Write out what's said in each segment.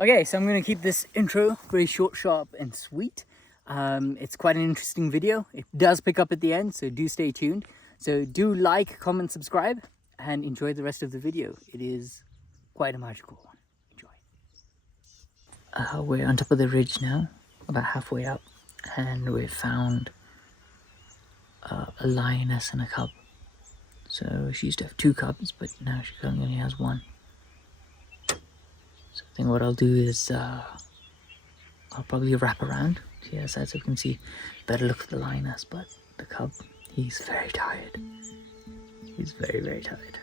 Okay, so I'm going to keep this intro very short, sharp, and sweet. It's quite an interesting video. It does pick up at the end, so do stay tuned. So do like, comment, subscribe, and enjoy the rest of the video. It is quite a magical one. Enjoy. We're on top of the ridge now, about halfway up, and we've found a lioness and a cub. So she used to have 2 cubs, but now she only has 1. So I think what I'll do is I'll probably wrap around to the other side so we can see better look at the lioness, but the cub, he's very tired. He's very, very tired.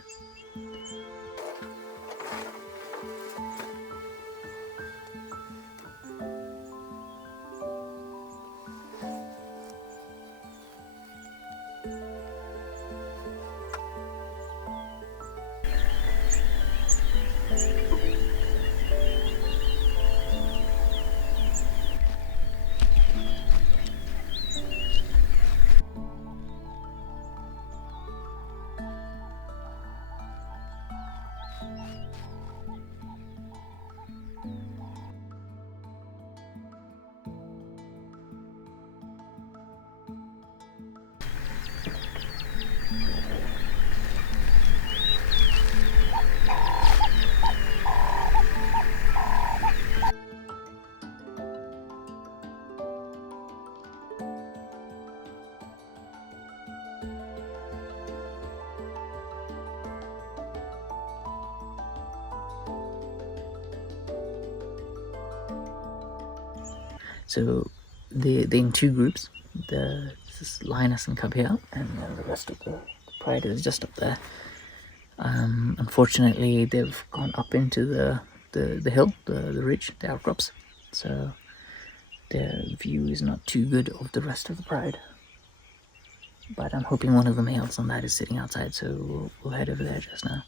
So they're in 2 groups. This lioness and cub here, and then the rest of the pride is just up there. Unfortunately, they've gone up into the hill, the ridge, the outcrops. So their view is not too good of the rest of the pride. But I'm hoping one of the males on that is sitting outside, so we'll head over there just now.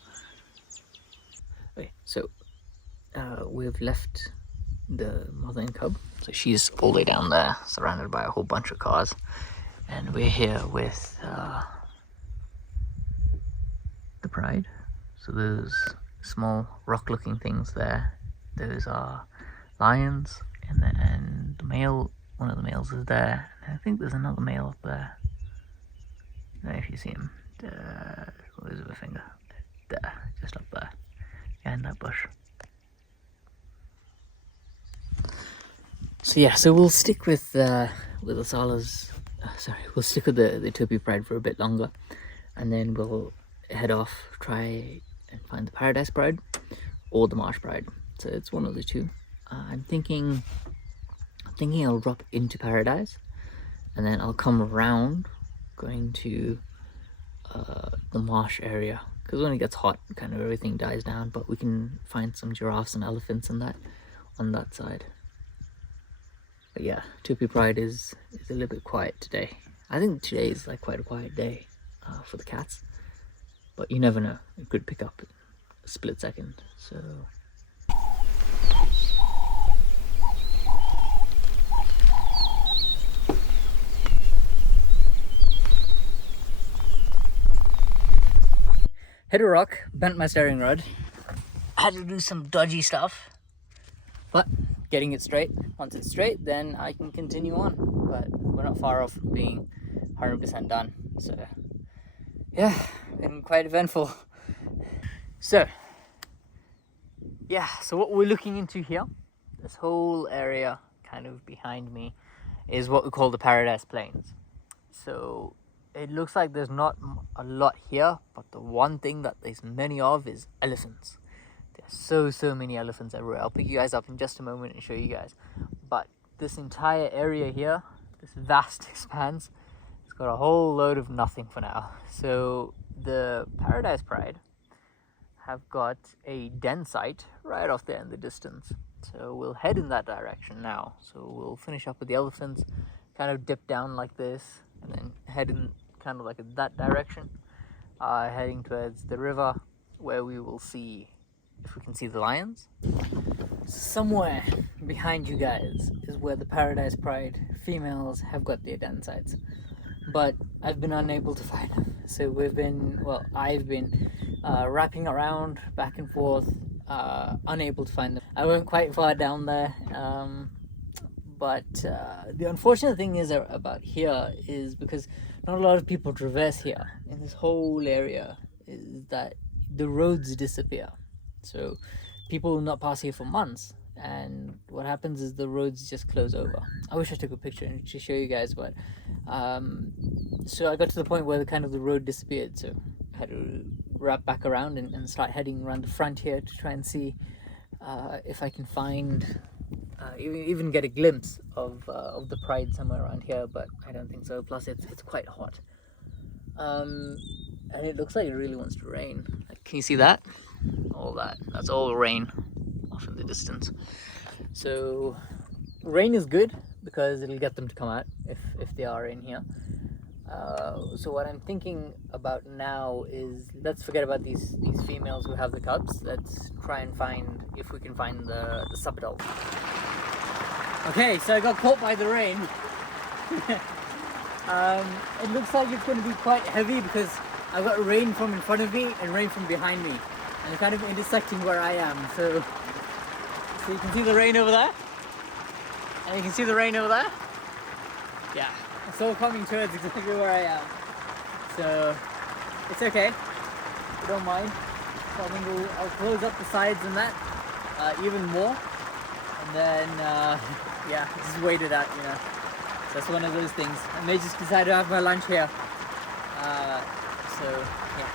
Okay, so we've left the mother and cub, so she's all the way down there, surrounded by a whole bunch of cars, and we're here with the pride. So there's small rock-looking things there. Those are lions, and then the male, one of the males is there. And I think there's another male up there. I don't know if you see him. Where's the finger? There, just up there, behind that bush. So yeah, so we'll stick with the Salas. We'll stick with the Tupi Pride for a bit longer, and then we'll head off, try and find the Paradise Pride or the Marsh Pride. So it's one of the 2. I'm thinking I'll drop into Paradise, and then I'll come around, going to the marsh area, because when it gets hot, kind of everything dies down. But we can find some giraffes and elephants and that on that side. But yeah, Tupi Pride is a little bit quiet today. I think today is like quite a quiet day for the cats. But you never know, it could pick up a split second. So hit a rock, bent my steering rod. I had to do some dodgy stuff, but getting it straight. Once it's straight, then I can continue on. But we're not far off from being 100% done. So yeah, been quite eventful. So yeah, so what we're looking into here, this whole area kind of behind me, is what we call the Paradise Plains. So it looks like there's not a lot here, but the one thing that there's many of is elephants. There's so many elephants everywhere. I'll pick you guys up in just a moment and show you guys. But this entire area here, this vast expanse, it's got a whole load of nothing for now. So the Paradise Pride have got a den site right off there in the distance. So we'll head in that direction now. So we'll finish up with the elephants, kind of dip down like this, and then head in kind of like in that direction, heading towards the river, where we will see if we can see the lions. Somewhere behind you guys is where the Paradise Pride females have got their den sites, but I've been unable to find them. So I've been wrapping around back and forth, unable to find them. I went quite far down there. But the unfortunate thing is about here is because not a lot of people traverse here in this whole area, is that the roads disappear. So people will not pass here for months, and what happens is the roads just close over. I wish I took a picture and to show you guys, but so I got to the point where the road disappeared, so I had to wrap back around and start heading around the front here to try and see if I can find even get a glimpse of the pride somewhere around here, but I don't think so. Plus it's quite hot, and it looks like it really wants to rain. Like, can you see that? That's all rain off in the distance. So rain is good because it'll get them to come out if they are in here. So what I'm thinking about now is, let's forget about these females who have the cubs. Let's try and find if we can find the sub-adults. Okay, so I got caught by the rain. It looks like it's going to be quite heavy because I've got rain from in front of me and rain from behind me, and they're kind of intersecting where I am. So you can see the rain over there, and you can see the rain over there. Yeah, it's all coming towards exactly where I am. So it's okay. I don't mind. So I think I'll close up the sides and that even more, and then yeah, just wait it out, you know. So that's one of those things. I may just decide to have my lunch here. So yeah.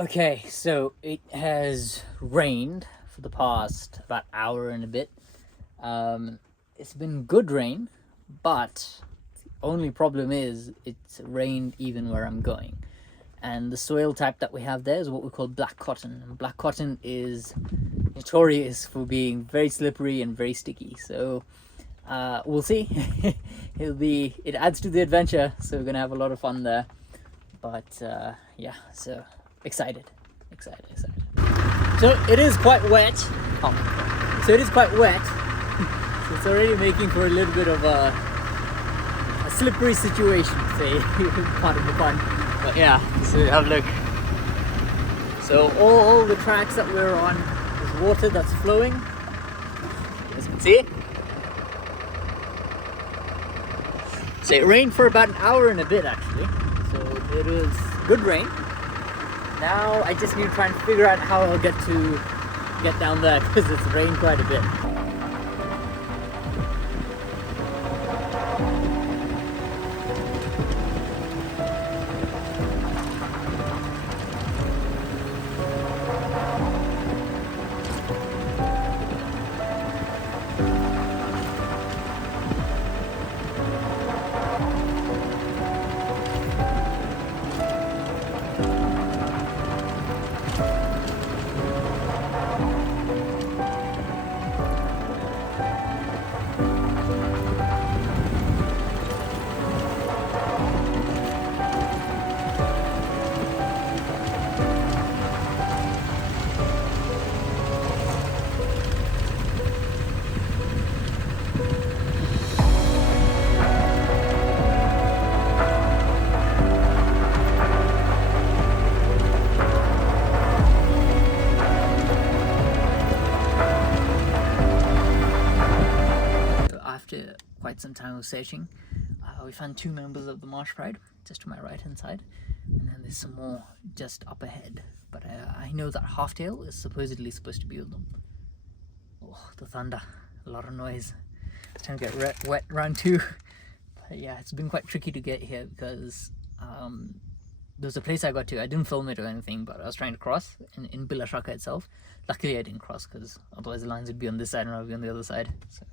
Okay, so it has rained for the past about hour and a bit. It's been good rain, but the only problem is it's rained even where I'm going. And the soil type that we have there is what we call black cotton. And black cotton is notorious for being very slippery and very sticky. So we'll see. It adds to the adventure, so we're gonna have a lot of fun there. But yeah, so excited. So it is quite wet. So it is quite wet. So it's already making for a little bit of a slippery situation, say, part of the fun. But yeah, so have a look. So all the tracks that we're on is water that's flowing, as you can see. So it rained for about an hour and a bit actually. So it was good rain. Now I just need to try and figure out how I'll get down there because it's rained quite a bit. Quite some time of searching, we found two members of the Marsh Pride just to my right hand side, and then there's some more just up ahead, but I know that Halftail is supposedly supposed to be with them. Oh, the thunder, a lot of noise. It's time to get wet round two. But yeah, it's been quite tricky to get here because there's a place I got to, I didn't film it or anything, but I was trying to cross in Bilashaka itself. Luckily I didn't cross because otherwise the lines would be on this side and I would be on the other side. So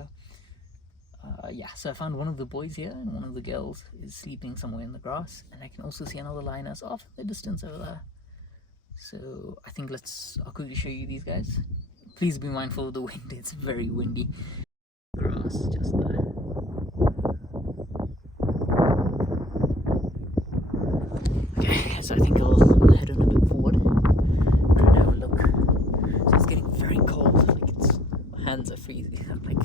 Yeah, so I found one of the boys here, and one of the girls is sleeping somewhere in the grass, and I can also see another lioness off in the distance over there. So I think I'll quickly show you these guys. Please be mindful of the wind, it's very windy. Grass just there. Okay, so I think I'll head on a bit forward, try to have a look. So it's getting very cold, like my hands are freezing, I'm like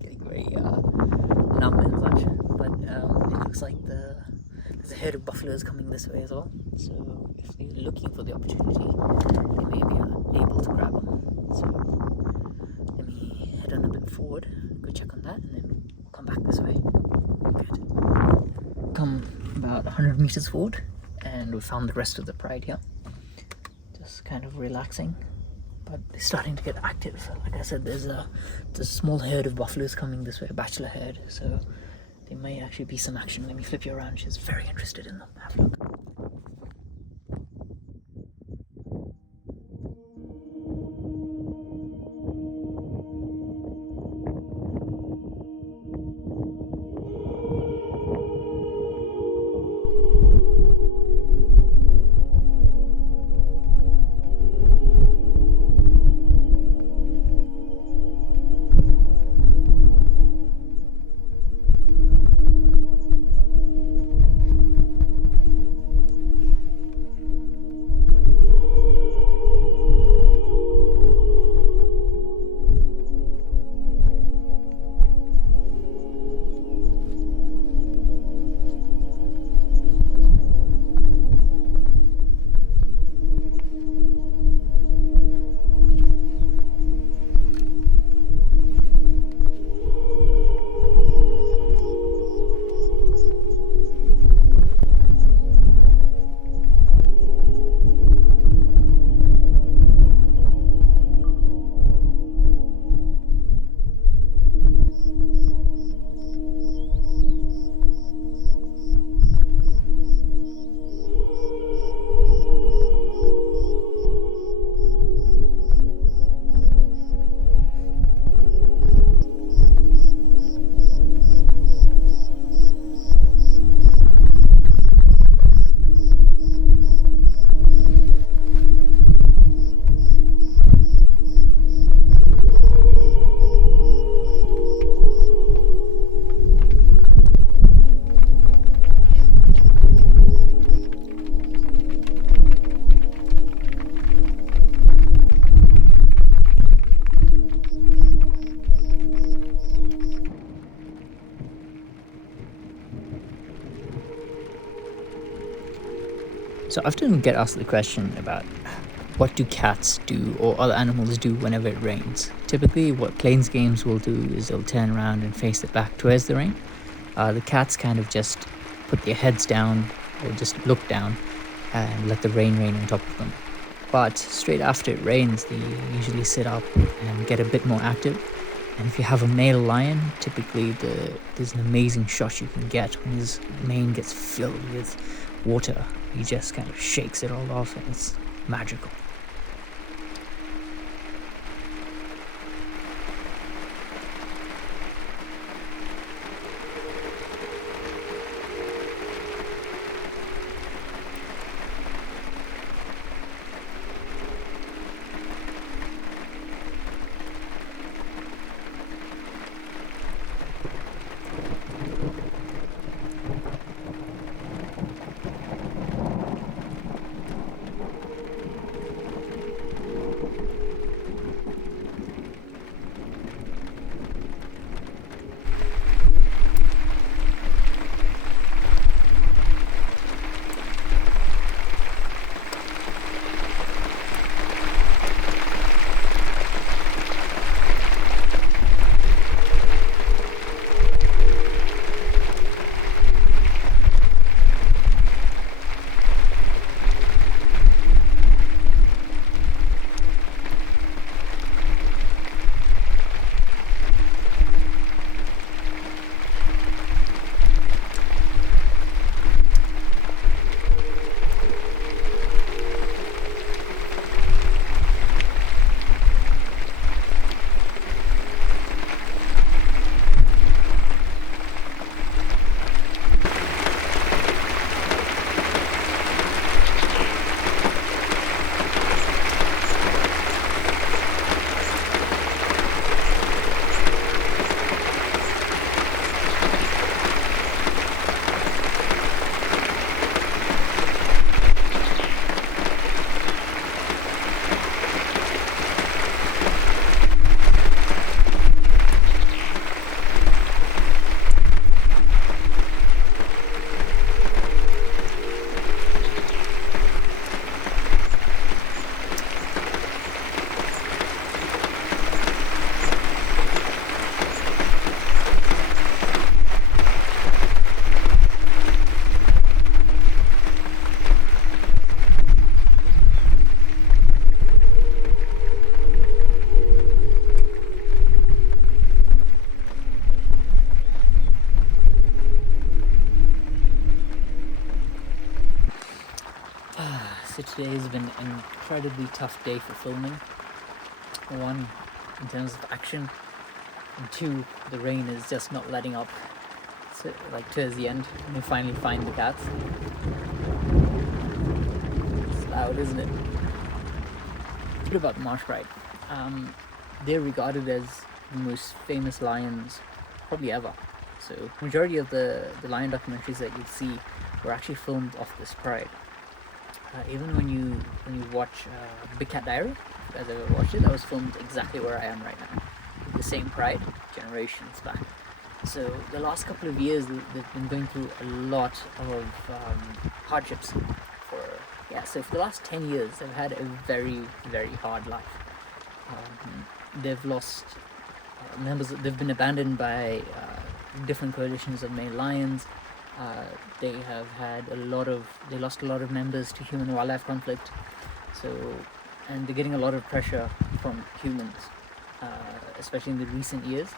getting very numb and such. But it looks like there's a herd of buffaloes coming this way as well. So if they're looking for the opportunity, they may be able to grab them. So let me head on a bit forward, go check on that, and then we'll come back this way. Good. Come about 100 meters forward, and we found the rest of the pride here. Just kind of relaxing, but they're starting to get active. Like I said, there's a small herd of buffaloes coming this way, a bachelor herd. So there may actually be some action. Let me flip you around. She's very interested in them. Have a look. So I often get asked the question about what do cats do or other animals do whenever it rains. Typically what plains games will do is they'll turn around and face it back towards the rain. The cats kind of just put their heads down or just look down and let the rain on top of them. But straight after it rains, they usually sit up and get a bit more active. And if you have a male lion, typically there's an amazing shot you can get when his mane gets filled with water. He just kind of shakes it all off, and it's magical. So today has been an incredibly tough day for filming. One, in terms of action, and two, the rain is just not letting up. So, like, towards the end, we finally find the cats. It's loud, isn't it? A bit about the Marsh Pride. They're regarded as the most famous lions probably ever. So majority of the lion documentaries that you'd see were actually filmed off this pride. Even when you watch Big Cat Diary, if you guys ever watched it, that was filmed exactly where I am right now. The same pride, generations back. So the last couple of years, they've been going through a lot of hardships. So for the last 10 years, they've had a very, very hard life. They've lost members. They've been abandoned by different coalitions of male lions. They lost a lot of members to human-wildlife conflict. And they're getting a lot of pressure from humans, especially in the recent years.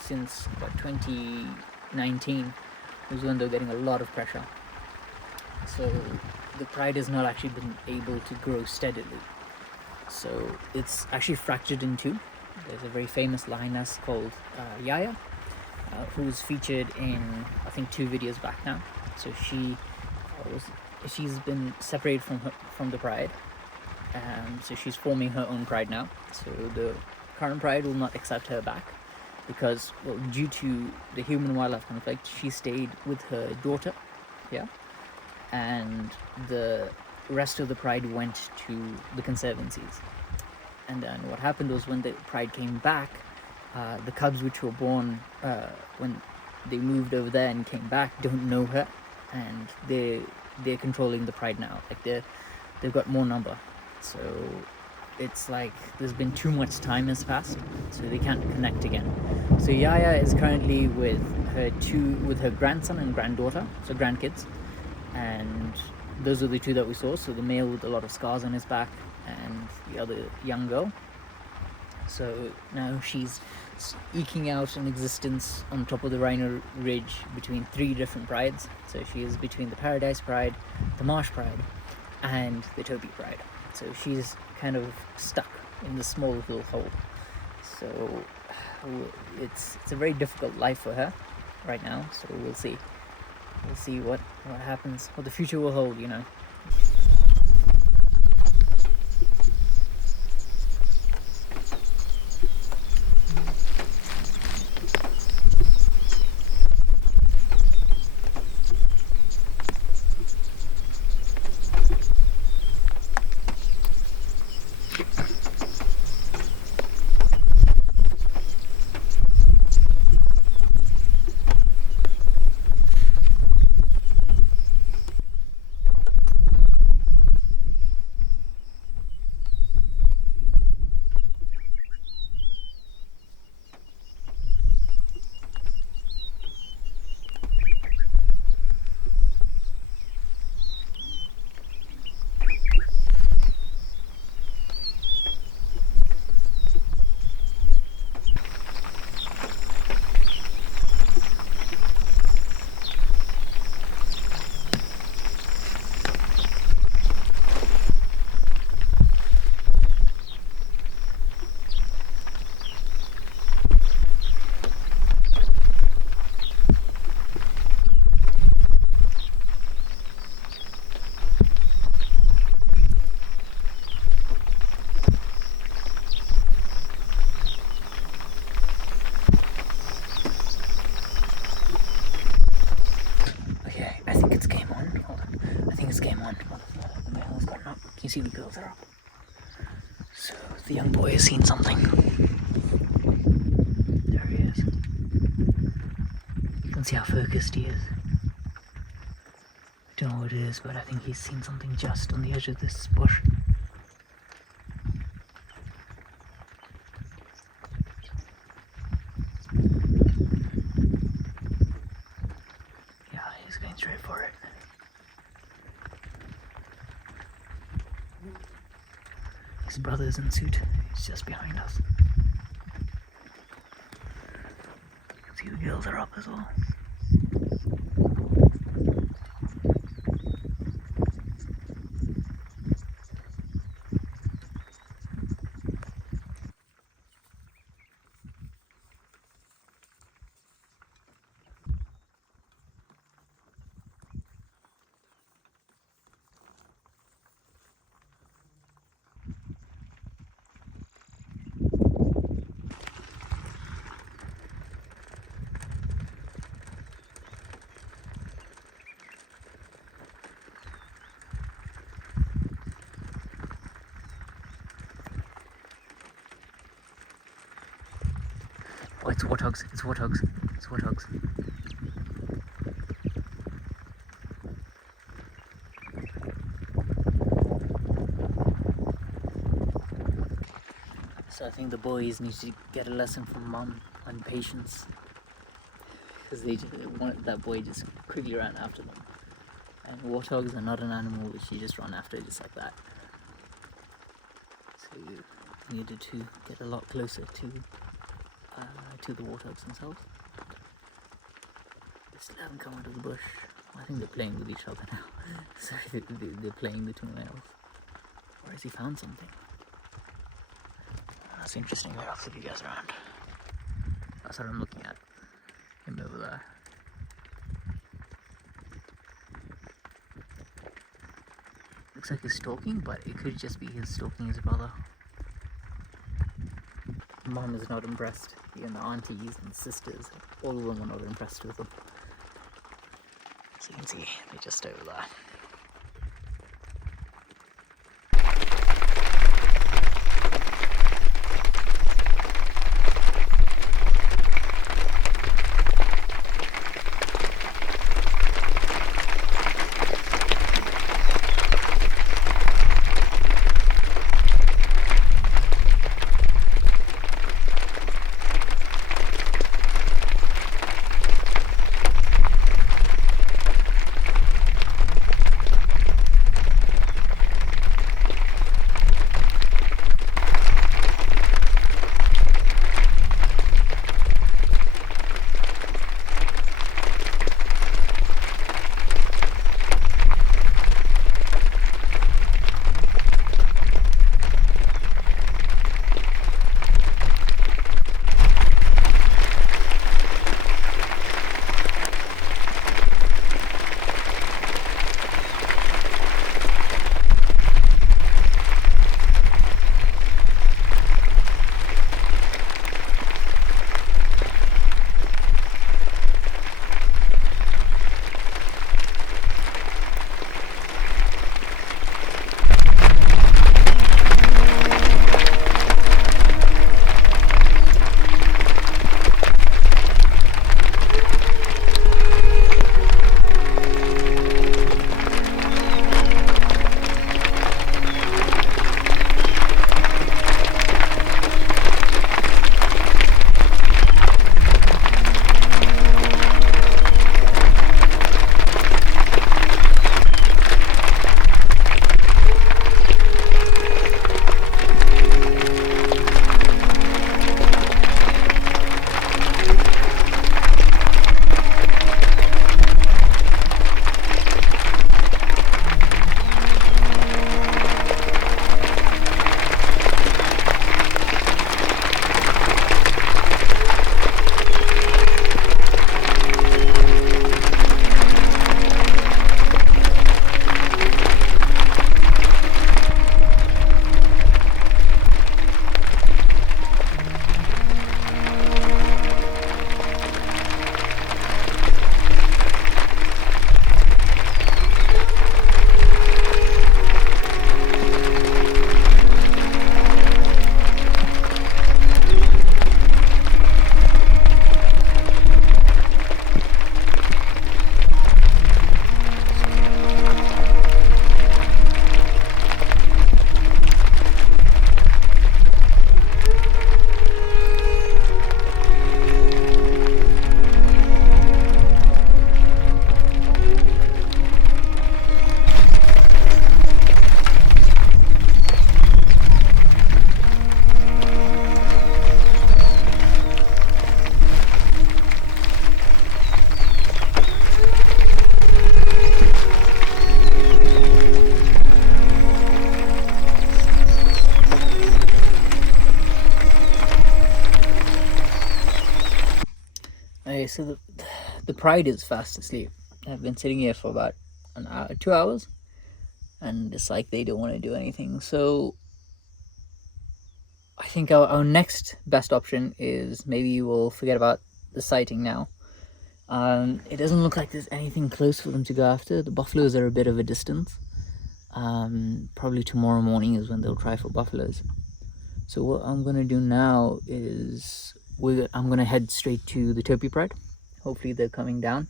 Since about 2019 was when they're getting a lot of pressure. So the pride has not actually been able to grow steadily. So it's actually fractured in two. There's a very famous lioness called Yaya, who's featured in, I think, 2 videos back now. So she's been separated from the pride, so she's forming her own pride now. So the current pride will not accept her back because, well, due to the human-wildlife conflict, she stayed with her daughter, and the rest of the pride went to the conservancies. And then what happened was, when the pride came back, the cubs which were born when they moved over there and came back don't know her, and they're controlling the pride now. Like, they've got more number. So it's like there's been too much time has passed, so they can't connect again. So Yaya is currently with her grandson and granddaughter, so grandkids, and those are the 2 that we saw. So the male with a lot of scars on his back, and the other young girl. So now she's eking out an existence on top of the Rhino Ridge between 3 different prides. So she is between the Paradise Pride, the Marsh Pride, and the Topi Pride. So she's kind of stuck in this small little hole. So it's a very difficult life for her right now. So we'll see what happens, what the future will hold, You see the girls are up. So the young boy has seen something. There he is. You can see how focused he is. I don't know what it is, but I think he's seen something just on the edge of this bush. Yeah, he's going straight for it. His brother's in suit. He's just behind us. You can see the girls are up as well. it's warthogs. It's warthogs. It's warthogs. So I think the boys need to get a lesson from Mum on patience, because they wanted that boy just quickly ran after them. And warthogs are not an animal which you just run after just like that. So you needed to get a lot closer to the warthogs themselves. They still haven't come out of the bush. I think they're playing with each other now. So they're playing the two males. Or has he found something? That's interesting. I'll flip you guys around. That's what I'm looking at. Him over there. Looks like he's stalking, but it could just be his stalking his brother. Mom is not impressed. Even the aunties and sisters, all of them are not impressed with them. So you can see they're just over there. Okay, so the pride is fast asleep. I've been sitting here for about an hour, 2 hours, and it's like they don't want to do anything. So I think our next best option is maybe we'll forget about the sighting now. It doesn't look like there's anything close for them to go after. The buffaloes are a bit of a distance. Probably tomorrow morning is when they'll try for buffaloes. So what I'm gonna do now is I'm gonna head straight to the Topi Pride. Hopefully they're coming down.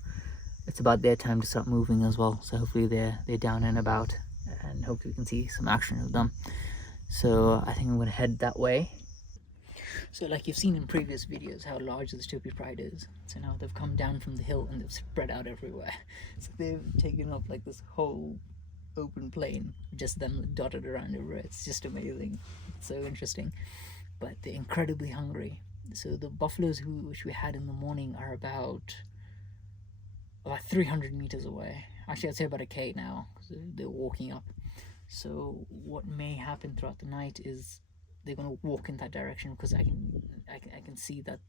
It's about their time to start moving as well, so hopefully they're down and about, and hopefully we can see some action of them. So I think I'm gonna head that way. So like you've seen in previous videos how large this Topi Pride is. So now they've come down from the hill and they've spread out everywhere. So they've taken up like this whole open plain, just them dotted around everywhere. It's just amazing. It's so interesting. But they're incredibly hungry. So the buffaloes which we had in the morning are about 300 meters away. Actually, I'd say about a K now, because they're walking up. So what may happen throughout the night is they're going to walk in that direction, because I can see that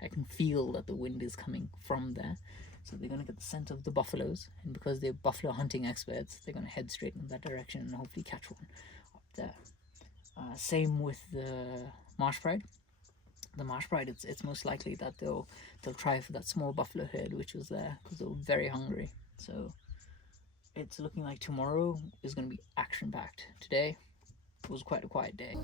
I can feel that the wind is coming from there. So they're going to get the scent of the buffaloes, and because they're buffalo hunting experts, they're going to head straight in that direction and hopefully catch one up there. Same with the Marsh Pride. The Marsh Pride, it's most likely that they'll try for that small buffalo herd which was there, because they were very hungry. So it's looking like tomorrow is going to be action-packed. Today was quite a quiet day.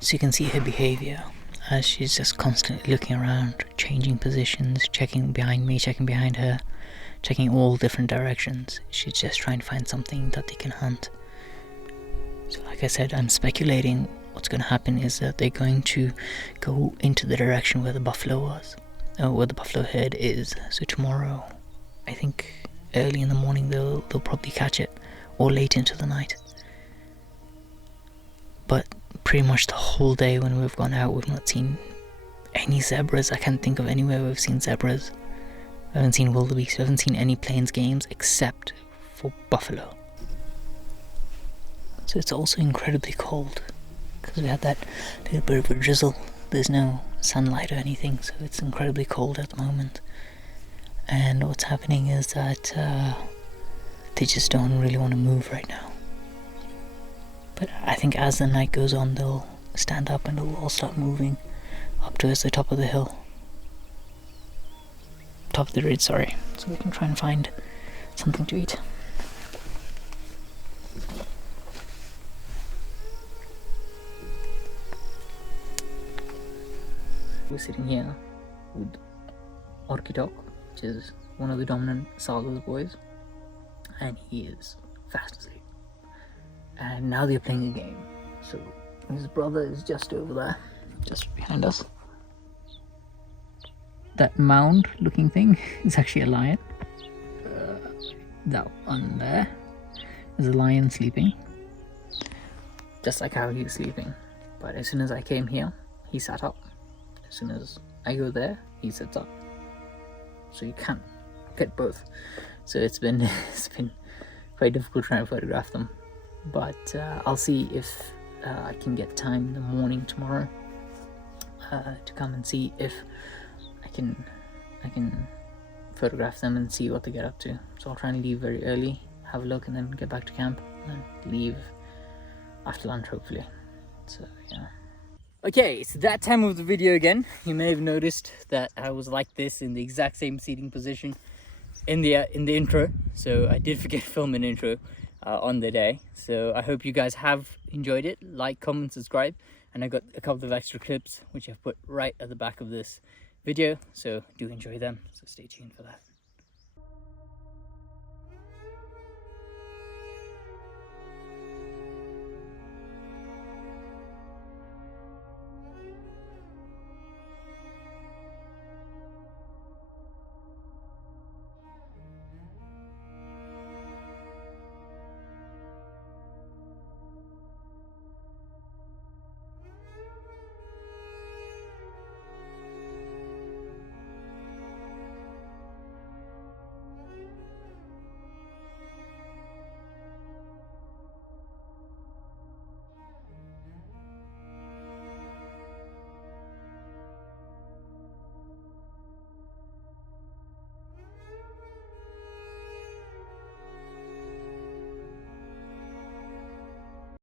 So you can see her behavior as she's just constantly looking around, changing positions, checking behind me, checking behind her, checking all different directions. She's just trying to find something that they can hunt. So like I said, I'm speculating what's going to happen is that they're going to go into the direction where the buffalo was, or where the buffalo herd is. So tomorrow, I think early in the morning they'll probably catch it, or late into the night. But pretty much the whole day when we've gone out, we've not seen any zebras. I can't think of anywhere we've seen zebras. We haven't seen wildebeest. We haven't seen any plains games except for buffalo. So it's also incredibly cold, because we had that little bit of a drizzle. There's no sunlight or anything, so it's incredibly cold at the moment. And what's happening is that they just don't really want to move right now. But I think as the night goes on, they'll stand up and they'll all start moving up towards the top of the hill. Top of the ridge, sorry. So we can try and find something to eat. We're sitting here with Orkitok, which is one of the dominant Salgo's boys, and he is fast asleep. And now they're playing a game. So his brother is just over there, just behind us. That mound looking thing is actually a lion. That one there is a lion sleeping, just like how he was sleeping. But as soon as I came here, he sat up. As soon as I go there, he sits up. So you can't get both. So it's been quite difficult trying to photograph them. But I'll see if I can get time in the morning tomorrow to come and see if I can photograph them and see what they get up to. So I'll try and leave very early, have a look, and then get back to camp, and then leave after lunch hopefully. So yeah. Okay, it's that time of the video again. You may have noticed that I was like this in the exact same seating position in the intro. So I did forget to film an intro on the day. So I hope you guys have enjoyed it. Like, comment, subscribe, and I got a couple of extra clips which I've put right at the back of this video, so do enjoy them. So stay tuned for that.